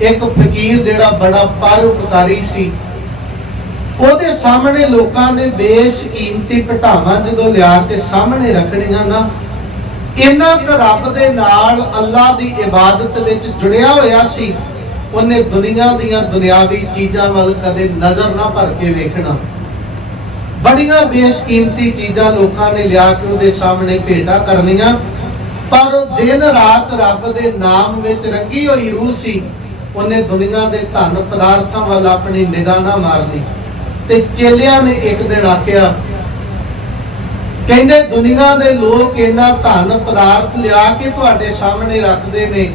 ਇੱਕ ਫਕੀਰ ਜਿਹੜਾ ਬੜਾ ਪਰਉਪਕਾਰੀ ਸੀ। ਉਹਦੇ ਸਾਹਮਣੇ ਲੋਕਾਂ ਨੇ ਬੇਸ਼ਕੀਮਤੀ ਘਟਾਵਾਂ ਜਦੋਂ ਲਿਆ ਕੇ ਸਾਹਮਣੇ ਰੱਖਣੀਆਂ ਨਾ ਇੰਨਾ ਕੁ ਰੱਬ ਦੇ ਨਾਲ ਅੱਲਾ ਦੀ ਇਬਾਦਤ ਵਿੱਚ ਜੁੜਿਆ ਹੋਇਆ ਸੀ, ਉਹਨੇ ਦੁਨੀਆ ਦੀਆਂ ਦੁਨਿਆਵੀ ਚੀਜ਼ਾਂ ਵੱਲ ਕਦੇ ਨਜ਼ਰ ਨਾ ਭਰ ਕੇ ਵੇਖਣਾ। ਬੜੀਆਂ ਬੇਸ਼ਕੀਮਤੀ ਚੀਜ਼ਾਂ ਲੋਕਾਂ ਨੇ ਲਿਆ ਕੇ ਉਹਦੇ ਸਾਹਮਣੇ ਭੇਟਾ ਕਰਨੀਆਂ, ਪਰ ਉਹ ਦਿਨ ਰਾਤ ਰੱਬ ਦੇ ਨਾਮ ਵਿੱਚ ਰੰਗੀ ਹੋਈ ਰੂਹ ਸੀ। ਉਹਨੇ ਦੁਨੀਆ ਦੇ ਧਨ ਪਦਾਰਥਾਂ ਵੱਲ ਆਪਣੀ ਨਿਗਾਹ ਨਾ ਮਾਰਨੀ। ਤੇ ਚੇਲਿਆਂ ਨੇ ਇੱਕ ਦਿਨ ਆਖਿਆ, ਕਹਿੰਦੇ ਦੁਨੀਆ ਦੇ ਲੋਕ ਇੰਨਾ ਧਨ ਪਦਾਰਥ ਲਿਆ ਕੇ ਤੁਹਾਡੇ ਸਾਹਮਣੇ ਰੱਖਦੇ ਨੇ,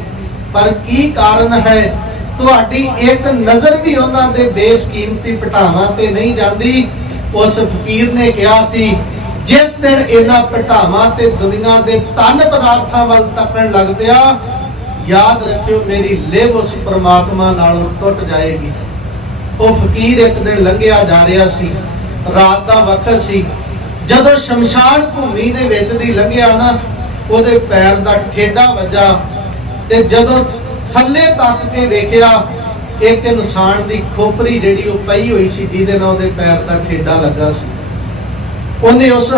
ਪਰ ਕੀ ਕਾਰਨ ਹੈ? ਤੁਹਾਡੀ ਇੱਕ ਨਜ਼ਰ ਵੀ ਉਹਨਾਂ ਦੇ ਬੇਸ਼ਕੀਮਤੀ ਪਟਾਵਾਂ ਤੇ ਨਹੀਂ ਜਾਂਦੀ। ਉਸ ਫਕੀਰ ਨੇ ਕਿਹਾ ਸੀ, ਜਿਸ ਦਿਨ ਇਹਨਾਂ ਪਟਾਵਾਂ ਤੇ ਦੁਨੀਆ ਦੇ ਧਨ ਪਦਾਰਥਾਂ ਵੱਲ ਤੱਕਣ ਲੱਗ ਪਿਆ ਯਾਦ ਰੱਖਿਓ ਮੇਰੀ ਲਿਵ ਉਸ ਪ੍ਰਮਾਤਮਾ ਨਾਲ ਟੁੱਟ ਜਾਏਗੀ। ਉਹ ਫਕੀਰ ਇੱਕ ਦਿਨ ਲੰਘਿਆ ਜਾ ਰਿਹਾ ਸੀ, ਰਾਤ ਦਾ ਵਕਤ ਸੀ। ਜਦੋਂ ਸ਼ਮਸ਼ਾਨ ਭੂਮੀ ਦੇ ਵਿੱਚ ਦੀ ਲੰਘਿਆ ਨਾ, ਉਹਦੇ ਪੈਰ ਦਾ ਠੇਡਾ ਵੱਜਾ ਤੇ ਜਦੋਂ ਥੱਲੇ ਤੱਕ ਕੇ ਵੇਖਿਆ, ਇੱਕ ਇਨਸਾਨ ਦੀ ਖੋਪਰੀ ਜਿਹੜੀ ਉਹ ਪਈ ਹੋਈ ਸੀ, ਜਿਹਦੇ ਨਾਲ ਉਹਦੇ ਪੈਰ ਦਾ ਠੇਡਾ ਲੱਗਾ ਸੀ। ਉਹਨੇ ਉਸ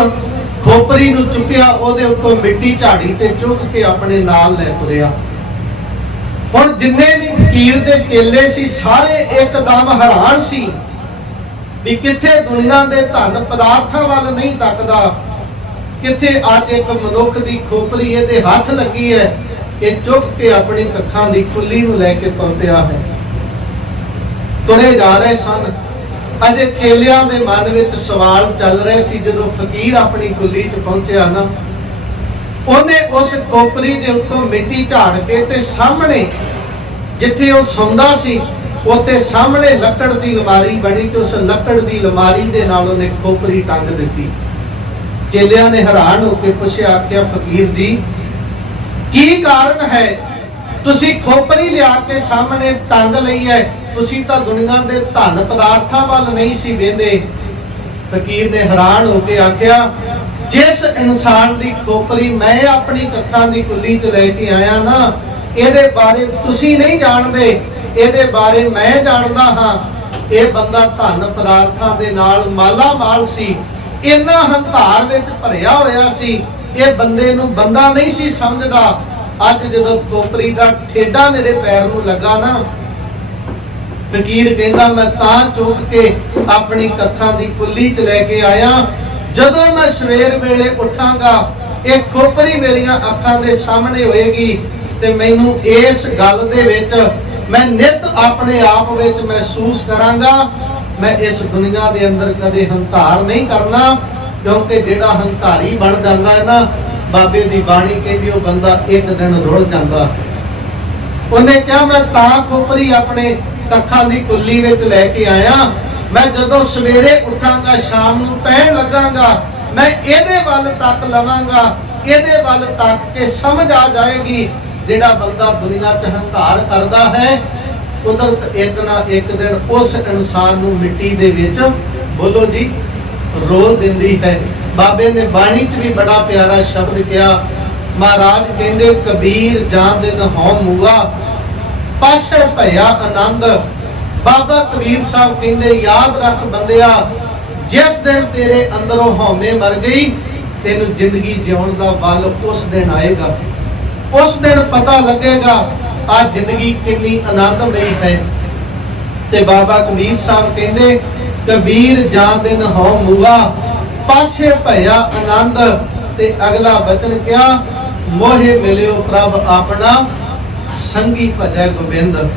ਖੋਪਰੀ ਨੂੰ ਚੁੱਕਿਆ, ਉਹਦੇ ਉੱਪਰ ਮਿੱਟੀ ਝਾੜੀ ਤੇ ਚੁੱਕ ਕੇ ਆਪਣੇ ਨਾਲ ਲੈ ਤੁਰਿਆ। ਹੁਣ ਜਿੰਨੇ ਵੀ ਫਕੀਰ ਦੇ ਚੇਲੇ ਸੀ, ਸਾਰੇ ਇੱਕਦਮ ਹੈਰਾਨ ਸੀ ਵੀ ਕਿੱਥੇ ਦੁਨੀਆ ਦੇ ਧਨ ਪਦਾਰਥਾਂ ਵੱਲ ਨਹੀਂ ਤੱਕਦਾ। ਕਿੱਥੇ ਅੱਜ ਇੱਕ ਮਨੁੱਖ ਦੀ ਖੋਪਰੀ ਇਹਦੇ ਹੱਥ ਲੱਗੀ ਹੈ ਇਹ ਚੁੱਕ ਕੇ ਆਪਣੀ ਕੱਖਾਂ ਦੀ ਕੁੱਲੀ ਨੂੰ ਲੈ ਕੇ ਤੁਰ ਪਿਆ ਹੈ। ਤੁਰੇ ਜਾ ਰਹੇ ਸਨ। ਅਜੇ ਚੇਲਿਆਂ ਦੇ ਮਨ ਵਿੱਚ ਸਵਾਲ ਚੱਲ ਰਹੇ ਸੀ ਜਦੋਂ ਫਕੀਰ ਆਪਣੀ ਕੁੱਲੀ 'ਚ ਪਹੁੰਚਿਆ ਨਾ ਉਹਨੇ ਉਸ ਕੋਪਰੀ ਦੇ ਉੱਤੋਂ ਮਿੱਟੀ ਝਾੜ ਕੇ ਤੇ ਸਾਹਮਣੇ ਜਿੱਥੇ ਉਹ ਸੌਂਦਾ ਸੀ, ਉੱਥੇ ਸਾਹਮਣੇ ਲੱਕੜ ਦੀ ਅਲਮਾਰੀ ਬਣੀ ਤੇ ਉਸ ਲੱਕੜ ਦੀ ਅਲਮਾਰੀ ਦੇ ਨਾਲ ਉਹਨੇ ਖੋਪਰੀ ਟੰਗ ਦਿੱਤੀ। ਚੇਲਿਆਂ ਨੇ ਹੈਰਾਨ ਹੋ ਕੇ ਪੁੱਛਿਆ, ਆਖਿਆ, ਫਕੀਰ ਜੀ, ਕੀ ਕਾਰਨ ਹੈ? ਤੁਸੀਂ ਖੋਪਰੀ ਲਿਆ ਕੇ ਸਾਹਮਣੇ ਟੰਗ ਲਈ ਹੈ। ਤੁਸੀਂ ਤਾਂ ਦੁਨੀਆ ਦੇ ਧਨ ਪਦਾਰਥਾਂ ਵੱਲ ਨਹੀਂ ਸੀ ਵੇਂਦੇ। ਫਕੀਰ ਨੇ ਹੈਰਾਨ ਹੋ ਕੇ ਆਖਿਆ ਜਿਸ ਇਨਸਾਨ ਦੀ ਖੋਪਰੀ ਮੈਂ ਆਪਣੀ ਕੱਖਾਂ ਦੀ ਕੁੱਲੀ 'ਚ ਲੈ ਕੇ ਆਇਆ ਨਾ, ਇਹਦੇ ਬਾਰੇ ਤੁਸੀਂ ਨਹੀਂ ਜਾਣਦੇ। ਇਹਦੇ ਬਾਰੇ ਮੈਂ ਜਾਣਦਾ ਹਾਂ। ਇਹ ਬੰਦਾ ਧਨ ਪਦਾਰਥਾਂ ਦੇ ਨਾਲ ਮਾਲਾ ਮਾਲ ਸੀ। ਇੰਨਾ ਹੰਕਾਰ ਵਿੱਚ ਭਰਿਆ ਹੋਇਆ ਸੀ। ਇਹ ਬੰਦੇ ਨੂੰ ਬੰਦਾ ਨਹੀਂ ਸੀ ਸਮਝਦਾ। ਅੱਜ ਜਦੋਂ ਖੋਪਰੀ ਦਾ ਠੇਡਾ ਮੇਰੇ ਪੈਰ ਨੂੰ ਲੱਗਾ ਨਾ, ਫਕੀਰ ਕਹਿੰਦਾ, ਮੈਂ ਤਾਂ ਚੁੱਕ ਕੇ ਆਪਣੀ ਕੱਖਾਂ ਦੀ ਕੁੱਲੀ 'ਚ ਲੈ ਕੇ ਆਇਆ। ਜਦੋਂ ਮੈਂ ਸਵੇਰ ਵੇਲੇ ਉੱਠਾਂਗਾ, ਇਹ ਖੋਪਰੀ ਮੇਰੀਆਂ ਅੱਖਾਂ ਦੇ ਸਾਹਮਣੇ ਹੋਏਗੀ ਤੇ ਮੈਨੂੰ ਇਸ ਗੱਲ ਦੇ ਵਿੱਚ ਮੈਂ ਨਿਤ ਆਪਣੇ ਆਪ ਵਿੱਚ ਮਹਿਸੂਸ ਕਰਾਂਗਾ, ਮੈਂ ਇਸ ਦੁਨੀਆ ਦੇ ਅੰਦਰ ਕਦੇ ਹੰਕਾਰ ਨਹੀਂ ਕਰਨਾ, ਕਿਉਂਕਿ ਜਿਹੜਾ ਹੰਕਾਰੀ ਬਣ ਜਾਂਦਾ ਹੈ ਨਾ, ਬਾਬੇ ਦੀ ਬਾਣੀ ਕਹਿੰਦੀ ਉਹ ਬੰਦਾ ਇੱਕ ਦਿਨ ਰੁੜ ਜਾਂਦਾ। ਉਹਨੇ ਕਿਹਾ, ਮੈਂ ਤਾਂ ਖੋਪਰੀ ਆਪਣੇ ਕੱਖਾਂ ਦੀ ਕੁੱਲੀ ਵਿੱਚ ਲੈ ਕੇ ਆਇਆ ਮੈਂ ਜਦੋਂ ਸਵੇਰੇ ਉੱਠਾਂਗਾ, ਸ਼ਾਮ ਨੂੰ ਪੈਣ ਲੱਗਾਂਗਾ, ਮੈਂ ਇਹਦੇ ਵੱਲ ਤੱਕ ਲਵਾਂਗਾ, ਇਹਦੇ ਵੱਲ ਤੱਕ ਕੇ ਸਮਝ ਆ ਜਾਏਗੀ ਜਿਹੜਾ ਬੰਦਾ ਦੁਨੀਆ 'ਚ ਹੰਕਾਰ ਕਰਦਾ ਹੈ। ਕੁਦਰਤ ਇੱਕ ਨਾ ਇੱਕ ਦਿਨ ਉਸ ਇਨਸਾਨ ਨੂੰ ਮਿੱਟੀ ਦੇ ਵਿੱਚ, ਬੋਲੋ ਜੀ, ਰੋਲ ਦਿੰਦੀ ਹੈ। ਬਾਬੇ ਨੇ ਬਾਣੀ 'ਚ ਵੀ ਬੜਾ ਪਿਆਰਾ ਸ਼ਬਦ ਕਿਹਾ, ਮਹਾਰਾਜ ਕਹਿੰਦੇ, ਕਬੀਰ ਜਾਂ ਦਿਨ ਹਉ ਮੂਆ ਪਾਛੜ ਭਇਆ ਆਨੰਦ ਬਾਬਾ ਕਬੀਰ ਸਾਹਿਬ ਕਹਿੰਦੇ, ਯਾਦ ਰੱਖ ਬੰਦਿਆ, ਜਿਸ ਦਿਨ ਤੇਰੇ ਅੰਦਰੋਂ ਹਉਮੈ ਮਰ ਗਈ, ਤੈਨੂੰ ਜ਼ਿੰਦਗੀ ਜਿਉਣ ਦਾ ਬਲ ਉਸ ਦਿਨ ਆਏਗਾ। ਉਸ ਦਿਨ ਪਤਾ ਲੱਗੇਗਾ ਆ ਜ਼ਿੰਦਗੀ ਕਿੰਨੀ ਆਨੰਦਮਈ ਹੈ। ਤੇ ਬਾਬਾ ਕਬੀਰ ਸਾਹਿਬ ਕਹਿੰਦੇ, ਕਬੀਰ ਜਾਂ ਦਿਨ ਹਉ ਮੂਆ ਪਾਛੇ ਭਇਆ ਆਨੰਦ। ਤੇ ਅਗਲਾ ਬਚਨ ਕਿਹਾ, ਮੋਹੇ ਮਿਲਿਓ ਪ੍ਰਭ ਆਪਣਾ, ਸੰਗੀ ਭਜੈ ਗੋਬਿੰਦ।